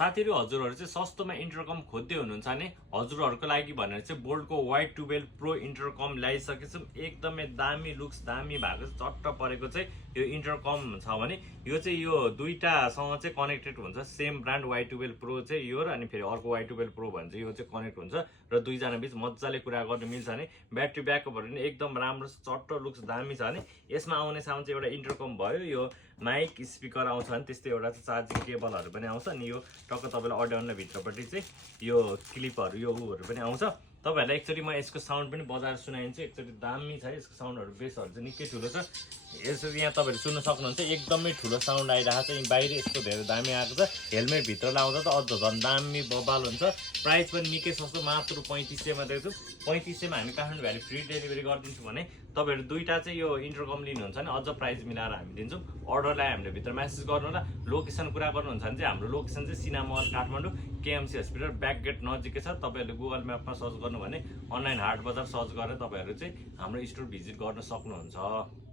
साथीहरु हजुरहरु चाहिँ सस्तोमा इन्टरकम खोज्दै हुनुहुन्छ भने हजुरहरुको लागि भनेर चाहिँ बोल्टको Y12 प्रो इन्टरकम ल्याइसकेछौं। एकदमै दामी लुक्स दामी भएको चट्ट परेको चाहिँ यो इन्टरकम छ भने यो चाहिँ यो दुईटासँग चाहिँ कनेक्टेड हुन्छ। सेम ब्रान्ड Y12 प्रो चाहिँ यो र अनि फेरि अर्को Y12 प्रो भन्छ यो चाहिँ कनेक्ट हुन्छ र दुईजना बीच मज्जाले कुरा गर्न मिल्छ भने ब्याट्री ब्याकअपहरु पनि एकदम राम्रो चट्ट लुक्स दामी छ भने यसमा आउने साउन्ड चाहिँ एउटा इन्टरकम भयो। यो माइक स्पिकर आउँछ भने त्यस्तै एउटा चाहिँ चार्जिङ केबलहरु पनि आउँछ अनि यो टक्क तपाईलाई अडियो अनलाई भित्रपट्टि चाहिँ यो क्लिपहरु यो उहरु पनि आउँछ। तपाईहरुलाई एकचोटी म यसको साउन्ड पनि बजाएर सुनाइदिन्छु। एकचोटी दामी छ यसको साउन्डहरु बेसहरु चाहिँ निकै ठुलो छ। यसरी यहाँ तपाईहरु सुन्न सक्नुहुन्छ एकदमै ठुलो साउन्ड आइरहेको छ। बाहिर यस्तो धेरै दामी आएको छ। हेलमेट भित्र लाउँदा त अझ झन् दामी बबाल हुन्छ। प्राइस पनि निकै सस्तो मात्र 3500 मा दिएको छु। 3500 मा हामी काठमाडौँ भ्याली फ्री डेलिभरी गरिदिन्छु भने तपाईहरु दुईटा चाहिँ यो इन्टरकम लिनुहुन्छ भने अझ प्राइस मिलाएर हामी दिन्छौँ। अर्डरलाई हामीले भित्र मेसेज गर्नु होला। लोकेसन कुरा गर्नुहुन्छ भने चाहिँ हाम्रो लोकेसन चाहिँ सिनामहल Kathmandu KMC hospital back gate नजिकै छ। तपाईहरुले गुगल म्यापमा सर्च गर्नु भने अनलाइन हाट बजार सर्च गरेर तपाईहरु चाहिँ हाम्रो स्टोर भिजिट गर्न सक्नुहुन्छ।